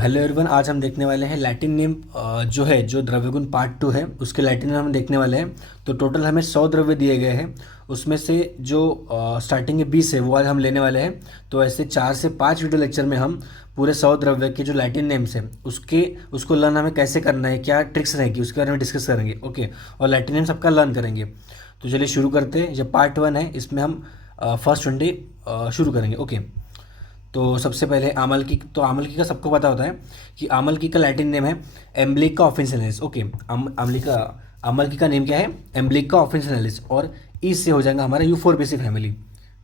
Hello everyone, आज हम देखने वाले हैं लैटिन नेम जो द्रव्यगुण पार्ट 2 है उसके लैटिन नेम हम देखने वाले हैं। तो टोटल हमें 100 द्रव्य दिए गए हैं। उसमें से जो स्टार्टिंग के 20 है वो आज हम लेने वाले हैं। तो ऐसे 4 से 5 वीडियो लेक्चर में हम पूरे 100 द्रव्य के जो लैटिन नेम्स है उसको लर्न हमें कैसे करना है, क्या ट्रिक्स रहेगी उसके बारे में डिस्कस करेंगे। ओके, और लैटिन नेम सबका लर्न करेंगे। तो चलिए शुरू करते हैं। जब पार्ट 1 है इसमें हम फर्स्ट 20 शुरू करेंगे। ओके, तो सबसे पहले आमलकी। तो आमलकी का सबको पता होता है कि आमलकी का लैटिन नेम है एम्ब्लिका ऑफिसिनालिस। ओके, आमलकी का नेम क्या है? एम्ब्लिका ऑफिसिनालिस। और ई से हो जाएगा हमारा यूफोर्बिएसी फैमिली।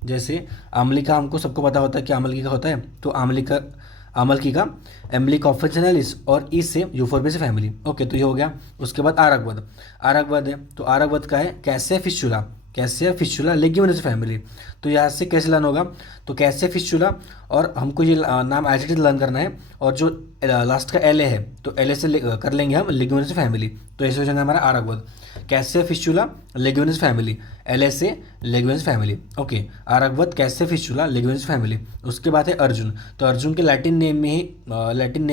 जैसे आमलिका हमको सबको पता होता है कि आमलकी का होता है, तो आमलकी का एम्ब्लिका ऑफिसिनालिस और ई से यूफोर्बिएसी फैमिली। ओके, तो ये हो गया। उसके बाद आरकवद। आरकवद है तो आरकवद का है कैसे फिस्चुला। कैसे फिस्चुला लेग्यूमिनस फैमिली। तो यहाँ से कैसे लर्न होगा? तो कैसे फिस्चुला, और हमको ये नाम एज इट इज लर्न करना है। और जो लास्ट का एल ए है तो एल ए से कर लेंगे हम लेग्यूमिनस फैमिली। तो ऐसे हो जाएगा हमारा आरकवद। कैसे fistula leguminous family, L A से लेग्यूमिनस फैमिली। ओके, आरकवद कैसे फिस्चुला लेग्यूमिनस फैमिली। उसके बाद है अर्जुन। तो अर्जुन के लैटिन नेम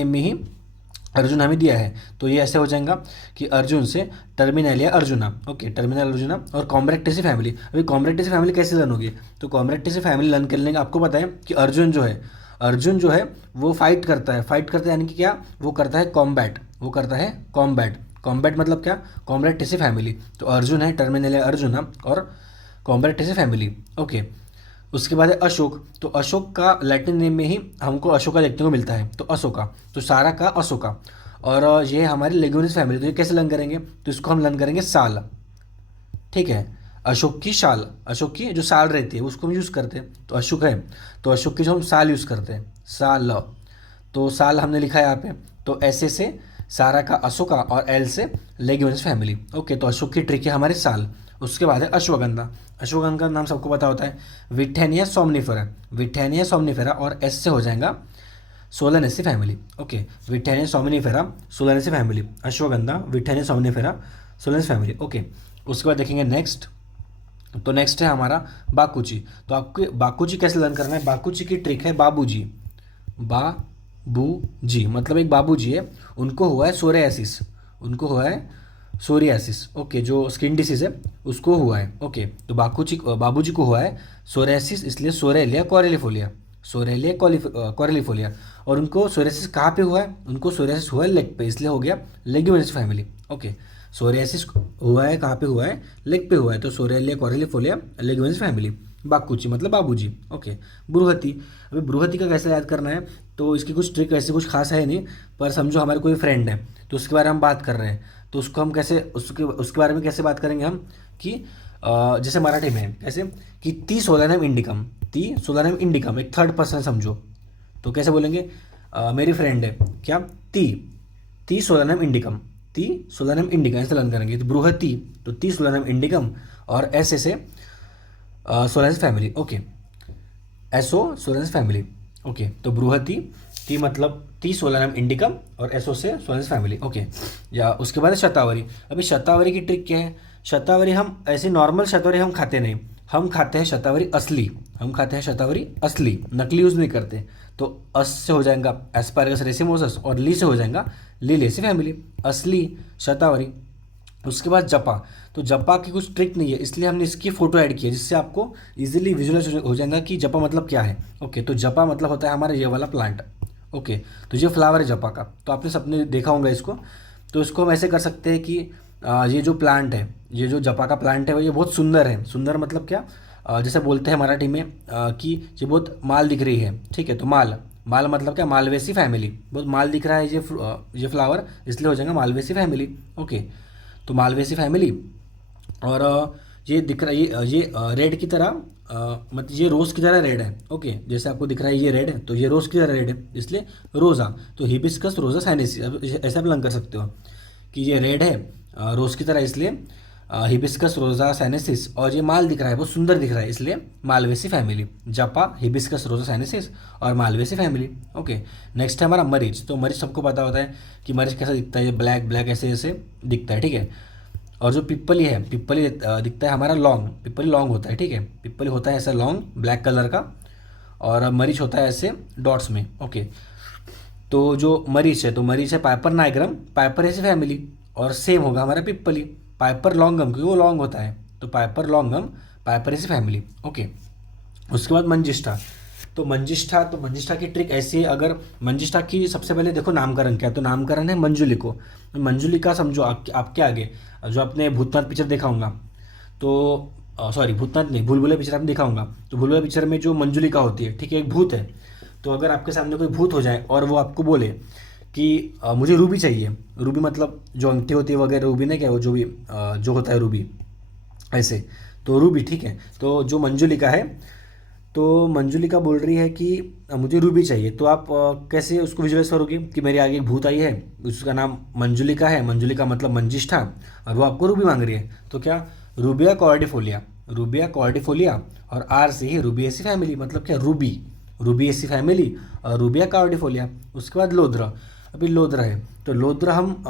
में ही अर्जुन हमें दिया है। तो ये ऐसे हो जाएगा कि अर्जुन से Terminalia arjuna. Okay, terminal arjuna. और कॉम्ब्रेक्टेसी फैमिली। अभी कॉम्ब्रेक्टेसी फैमिली कैसे लर्न होगी? तो कॉम्ब्रेक्टेसी फैमिली लर्न करने का आपको पता है कि अर्जुन जो है वो फाइट करता है यानी कि क्या? वो करता है कॉम्बैट। कॉम्बैट मतलब क्या? कॉम्ब्रेक्टेसी फैमिली। तो अर्जुन है टर्मिनेलिया अर्जुना और कॉम्ब्रेक्टेसी फैमिली। ओके, उसके बाद है अशोक। तो अशोक का लैटिन नेम में ही हमको अशोका देखने को मिलता है, तो अशोका। तो सारा का अशोका। और ये हमारी लेग्यूमिनस फैमिली। तो ये कैसे लर्न करेंगे? तो इसको हम लर्न करेंगे साल। ठीक है, अशोक की शाल, अशोक की जो साल रहती है उसको हम यूज़ करते हैं। तो अशोक है तो अशोक की जो हम साल यूज़ करते हैं, साल। तो साल हमने लिखा है यहाँ पे। तो ऐसे से सारा का अशोका और एल से लेग्यूमिनस फैमिली। ओके, तो अशोक की ट्रिक है हमारे साल। उसके बाद है अश्वगंधा। अश्वगंधा का नाम सबको पता होता है, विठेनिया सोमनिफेरा। विठेनिया सोमनिफेरा और एस से हो जाएगा Solanaceae family. Okay, Withania somnifera Solanaceae family. Ashwagandha, Withania somnifera, Solanaceae family. Okay, उसके बाद देखेंगे नेक्स्ट। तो नेक्स्ट है हमारा बाकुची। तो आपको बाकुची कैसे लर्न करना है? बाकुची की ट्रिक है बाबूजी। बाबूजी मतलब एक बाबूजी है, उनको हुआ है सोरियासिस। उनको हुआ है सोरियासिस। ओके, जो स्किन डिसीज है उसको हुआ है। ओके, तो बाबूजी को हुआ है सोरियासिस, इसलिए सोरेलिया कॉरेलिफोलिया। सोरेलिया कॉरेलिफोलिया। और उनको सोरियासिस कहाँ पे हुआ है? उनको सोरियासिस हुआ है लेग पे, इसलिए हो गया लेग्यूमिनस फैमिली। ओके, सोरियासिस हुआ है कहाँ पे हुआ है? लेग पे हुआ है, तो सोरेलिया कॉरेलिफोलिया लेग्यूमिनस फैमिली। बाकुची मतलब बाबूजी। ओके, ब्रूहति। अभी ब्रूहति का कैसे याद करना है? तो इसकी कुछ ट्रिक वैसे कुछ खास है नहीं, पर समझो हमारे कोई फ्रेंड है तो उसके बारे में हम बात कर रहे हैं। तो उसको हम कैसे उसके बारे में कैसे बात करेंगे हम कि जैसे मराठी में है, कैसे कि ती सोलानम इंडिकम। ती सोलानम इंडिकम एक थर्ड पर्सन समझो, तो कैसे बोलेंगे? मेरी फ्रेंड है क्या? ती ती सोलानम इंडिकम। ती सोलानम इंडिकम ऐसे लर्न करेंगे। तो बृहति तो ती सोलानम इंडिकम और ऐसे से सोलानस फैमिली। ओके, एसो सोलानस फैमिली। ओके, तो बृहति ती मतलब ती सोलानम इंडिकम और एसो से सोलानस फैमिली। ओके, या उसके बाद है शतावरी। अभी शतावरी की ट्रिक क्या है? शतावरी हम ऐसे नॉर्मल शतावरी हम खाते नहीं, हम खाते हैं शतावरी असली। हम खाते हैं शतावरी असली, नकली यूज़ नहीं करते। तो अस से हो जाएगा एस्पारगस रेसिमोसस और ली से हो जाएगा लीलेसी फैमिली, असली शतावरी। उसके बाद जपा। तो जपा की कुछ ट्रिक नहीं है, इसलिए हमने इसकी फोटो ऐड की है जिससे आपको इजीली विजुअलाइज हो जाएगा कि जपा मतलब क्या है। ओके, तो जपा मतलब होता है हमारा ये वाला प्लांट। ओके, तो ये फ्लावर है जपा का, तो आपने सबने देखा होगा इसको। तो इसको हम ऐसे कर सकते हैं कि ये जो प्लांट है, ये जो जपा का प्लांट है वो ये बहुत सुंदर है। सुंदर मतलब क्या? जैसे बोलते हैं मराठी में कि ये बहुत माल दिख रही है। ठीक है, तो माल माल मतलब क्या? Malvaceae family. बहुत माल दिख रहा है ये फ्लावर, इसलिए हो जाएगा मालवेसी फैमिली। ओके, तो मालवेसी फैमिली। और ये दिख रहा है ये रेड की तरह मतलब ये रोज़ की तरह रेड है। ओके, जैसे आपको दिख रहा है ये रेड है तो ये रोज़ की तरह रेड है, इसलिए रोज़ा। तो हिबिस्कस रोज़ा साइनेसी, अब ऐसा भी लर्न कर सकते हो कि ये रेड है रोज़ की तरह, इसलिए हिबिस्कस रोज़ा साइनेसिस। और ये माल दिख रहा है, बहुत सुंदर दिख रहा है, इसलिए मालवेसी फैमिली। जपा, हिबिस्कस रोज़ा साइनेसिस और मालवेसी फैमिली। ओके, नेक्स्ट है हमारा मरीच। तो मरीच सबको पता होता है कि मरीच कैसा दिखता है, ये ब्लैक ब्लैक ऐसे ऐसे दिखता है। ठीक है, और जो पिप्पली है, पिप्पली दिखता है हमारा लॉन्ग, पिप्पली लॉन्ग होता है। ठीक है, पिप्पली होता है ऐसा लॉन्ग ब्लैक कलर का, और मरीच होता है ऐसे डॉट्स में। ओके, तो जो मरीच है तो मरीच है पाइपर नाइग्रम, पाइपर ऐसी फैमिली। और सेम होगा हमारा पिप्पली, पाइपर लॉन्गम क्योंकि वो लॉन्ग होता है, तो पाइपर लॉन्गम, पाइपर ऐसी फैमिली। ओके। उसके बाद मंजिष्ठा। तो मंजिष्ठा की ट्रिक ऐसी है, अगर मंजिष्ठा की सबसे पहले देखो नामकरण क्या है, तो नामकरण है मंजुलिको। मंजुलिका समझो आपके आगे जो आपने भूतनाथ पिक्चर देखा होगा, तो सॉरी भूतनाथ नहीं, भूलभुलैया पिक्चर आपने देखा होगा, तो भूलभुलैया पिक्चर में जो मंजुलिका होती है, ठीक है, एक भूत है। तो अगर आपके सामने कोई भूत हो जाए और वो आपको बोले कि मुझे रूबी चाहिए, रूबी मतलब जो अंगठी होती है वगैरह, रूबी ना क्या, वो जो भी जो होता है रूबी ऐसे, तो रूबी, ठीक है। तो जो मंजुलिका है, तो मंजुलिका बोल रही है कि मुझे रूबी चाहिए, तो आप कैसे उसको विजुअलाइज करोगे कि मेरे आगे एक भूत आई है, उसका नाम मंजुलिका है, मंजुलिका मतलब मंजिष्ठा, और वो आपको रूबी मांग रही है, तो क्या, रूबिया कॉर्डिफोलिया, रूबिया कॉर्डिफोलिया, और आर से ही रूबिएसी फैमिली, मतलब क्या, रूबी, रूबिएसी फैमिली और रूबिया कॉर्डिफोलिया। उसके बाद लोद्रा। अभी लोद्रा है, तो लोद्रा हम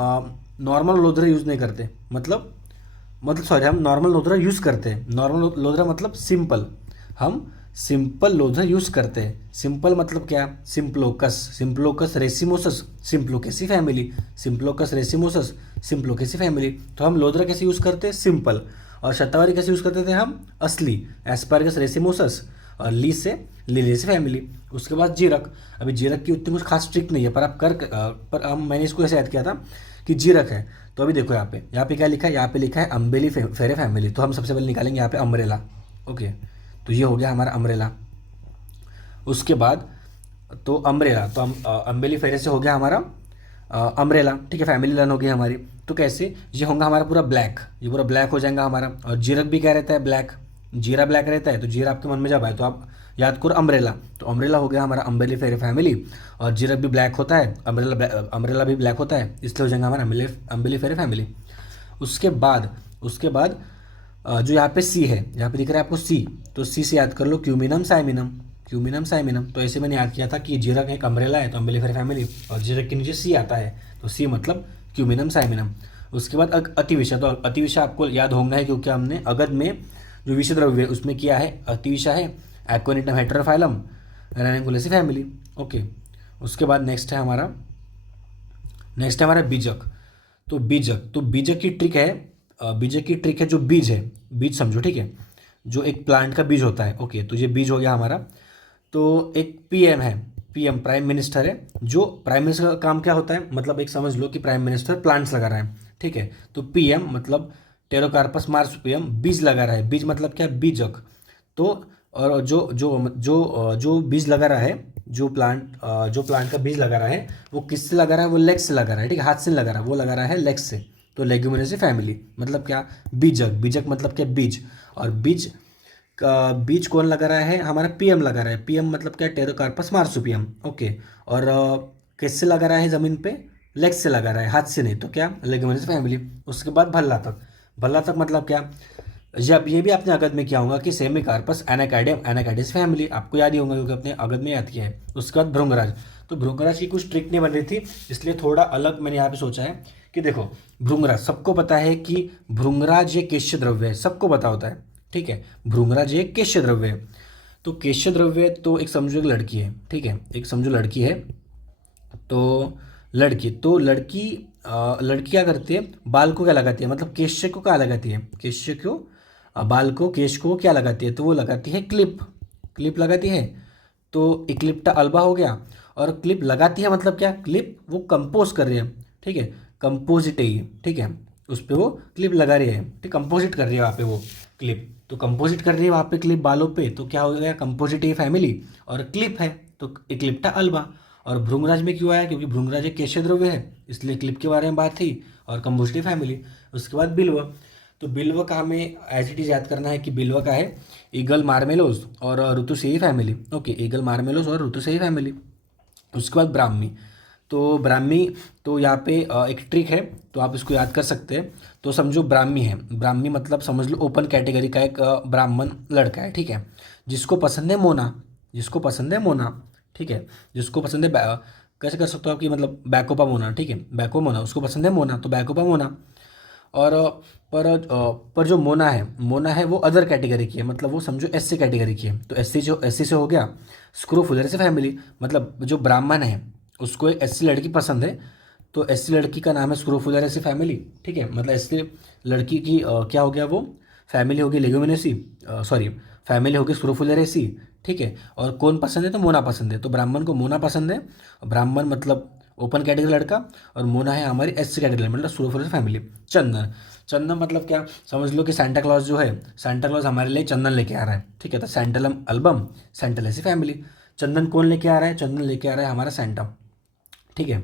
नॉर्मल लोद्रा यूज़ नहीं करते, मतलब सॉरी, हम नॉर्मल लोथरा यूज़ करते हैं। नॉर्मल लोथरा मतलब सिंपल, हम सिंपल लोथर यूज़ करते हैं। सिंपल मतलब क्या, सिंप्लोकस, सिंप्लोकस रेसिमोसस, सिंप्लोकेसी फैमिली, सिंप्लोकस रेसिमोसस, सिंप्लोकेसी फैमिली। तो हम लोथरा कैसे यूज़ करते हैं, सिंपल। और शतावरी कैसे यूज़ करते थे हम, असली, एस्पार्गस रेसिमोसस, और ली से लिलियसी फैमिली। उसके बाद जीरक। अभी जीरक की उतनी कुछ खास ट्रिक नहीं है, पर आप पर हम मैंने इसको ऐसे याद किया था कि जीरक है। तो अभी देखो यहाँ पे क्या लिखा है, यहाँ पे लिखा है अम्बेली फेरे फैमिली, तो हम सबसे पहले निकालेंगे यहाँ पे अम्ब्रेला। ओके, तो ये हो गया हमारा अम्ब्रेला। उसके बाद तो अम्ब्रेला, तो अम्बेली फेरे से हो गया हमारा अम्ब्रेला, ठीक है, फैमिली लर्न हो गई हमारी। तो कैसे, ये होगा हमारा पूरा ब्लैक, ये पूरा ब्लैक हो जाएगा हमारा। और जीरक भी क्या रहता है, ब्लैक, जीरा ब्लैक रहता है, तो जीरा आपके मन में जब आए तो आप याद करो अम्ब्रेला, तो अम्ब्रेला हो गया हमारा अम्बेली फेरे फैमिली। और जीरक भी ब्लैक होता है, अम्ब्रेला भी ब्लैक होता है, इसलिए हो जाएगा हमारा अम्बेली फेरे फैमिली। उसके बाद जो यहाँ पे सी है, यहाँ पे दिख रहा है आपको सी, तो सी से याद कर लो क्यूमिनम साइमिनम, क्यूमिनम साइमिनम। तो ऐसे मैंने याद किया था कि जीरक एक अम्ब्रेला है तो अम्बेलिफेरा फैमिली, और जीरक के नीचे सी आता है, तो सी मतलब क्यूमिनम साइमिनम। उसके बाद अतिविषा, तो अतिविषा आपको याद होगा है क्योंकि हमने अगध में जो विषय द्रव्य है उसमें किया है, अतिविषा है, एक्वानिटम हेटेरोफाइलम, रैनिकुलेसी फैमिली। ओके। उसके बाद नेक्स्ट है हमारा बीजक। तो बीजक की ट्रिक है, जो बीज है, बीज समझो, ठीक है, जो एक प्लांट का बीज होता है। ओके, तो ये बीज हो गया हमारा। तो एक पीएम है, पीएम प्राइम मिनिस्टर है, जो प्राइम मिनिस्टर का काम क्या होता है, मतलब एक समझ लो कि प्राइम मिनिस्टर प्लांट्स लगा रहा है, ठीक है, तो पीएम मतलब टेरोकार्पस मार्सुपियम, बीज लगा रहा है, बीज मतलब क्या, बीजक। तो और जो जो जो जो बीज लगा रहा है, जो प्लांट का बीज लगा रहा है, वो किससे लगा रहा है, वो लेग्स से लगा रहा है, ठीक है, हाथ से नहीं लगा रहा है, वो लगा रहा है लेग्स से। तो लेग्यूमिनेसी फैमिली मतलब क्या, बीजक, बीजक मतलब क्या, बीज। और बीज कौन लगा रहा है, हमारा पीएम लगा रहा है, पीएम मतलब क्या, टेरोकार्पस मार्सुपियम। ओके। और किससे लगा रहा है, ज़मीन पे, लेग्स से लगा रहा है, हाथ से नहीं, तो क्या, लेग्यूमिनेसी फैमिली। उसके बाद भल्ला तक, भल्ला तक मतलब क्या, जब ये भी आपने अगध में किया होगा कि सेमी कार्पस एनाकाइडियम, एनाकाइडिस फैमिली, आपको याद ही होगा क्योंकि आपने अगध में याद किया है। उसके बाद भृंगराज। तो भृंगराज की कुछ ट्रिक नहीं बन रही थी, इसलिए थोड़ा अलग मैंने यहाँ पे सोचा है कि देखो, भृंगराज सबको पता है कि भृंगराज ये केश्य द्रव्य है, सबको पता होता है, ठीक है, भृंगराज ये केश्य द्रव्य है। तो केश्य द्रव्य, तो एक समझो एक लड़की है, ठीक है, एक समझो लड़की है, तो लड़की लड़की क्या करती है, बाल को क्या लगाती है, मतलब केश्य को क्या लगाती है, केश्य को, बाल को, केश को क्या लगाती है, तो वो लगाती है क्लिप, क्लिप लगाती है। तो इक्लिप्टा अल्बा हो गया। और क्लिप लगाती है मतलब क्या, क्लिप वो कंपोज कर रही है, ठीक है, कंपोजिट है ये, ठीक है, उस पर वो क्लिप लगा रही है, ठीक, कंपोजिट कर रही है वहाँ पे वो क्लिप, तो कंपोजिट कर रही है वहाँ पे क्लिप बालों पे, तो क्या हो गया, कंपोजिट है फैमिली, और क्लिप है तो इक्लिप्टा अल्बा। और भृंगराज में क्यों आया, क्योंकि भृंगराज एक केशय द्रव्य है, इसलिए क्लिप के बारे में बात थी, और कंपोजिटिव फैमिली। उसके बाद बिल्व। तो बिल्व का हमें एज इट इज याद करना है कि बिल्व का है ईगल मार्मेलोज और ऋतुसेयी फैमिली। ओके, ईगल मार्मेलोज और ऋतुसेयी फैमिली। उसके बाद ब्राह्मी। तो यहाँ पे एक ट्रिक है, तो आप इसको याद कर सकते हैं। तो समझो ब्राह्मी है, ब्राह्मी मतलब समझ लो ओपन कैटेगरी का एक ब्राह्मण लड़का है, ठीक है, जिसको पसंद है मोना, जिसको पसंद है मोना, ठीक है, जिसको पसंद है कैसे कर सकते हो आपकी, मतलब बैकोपा मोना, ठीक है, बैको मोना, उसको पसंद है मोना, तो बैकोपा मोना। और पर जो मोना है वो अदर कैटेगरी की है, मतलब वो समझो एससी कैटेगरी की है, तो एससी से हो गया स्क्रोफुलर से फैमिली, मतलब जो ब्राह्मण है उसको एक एससी लड़की पसंद है, तो एससी लड़की का नाम है स्क्रोफुलरेसी फैमिली, ठीक है। मतलब एससी लड़की की क्या हो गया वो, फैमिली होगी लेगुमिनेसी, सॉरी फैमिली होगी स्क्रोफुलरेसी, ठीक है। और कौन पसंद है, तो मोना पसंद है, तो ब्राह्मण को मोना पसंद है। ब्राह्मण मतलब ओपन कैटेगरी लड़का, और मोना है हमारी एससी कैटेगरी मतलब स्क्रोफुलरेसी फैमिली। चंदन, चंदन मतलब क्या, समझ लो कि सांता क्लॉज जो है, सांता क्लॉज हमारे लिए चंदन लेके आ रहा है, ठीक है। तो सैंटलम एल्बम, सैंटलेसी फैमिली। चंदन कौन लेके आ रहा है, चंदन लेके आ रहा है हमारा सैंटा, ठीक है।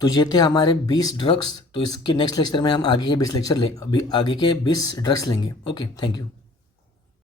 तो ये थे हमारे 20 ड्रग्स। तो इसके नेक्स्ट लेक्चर में हम आगे के 20 लेक्चर ले, अभी आगे के 20 ड्रग्स लेंगे। Okay, thank you.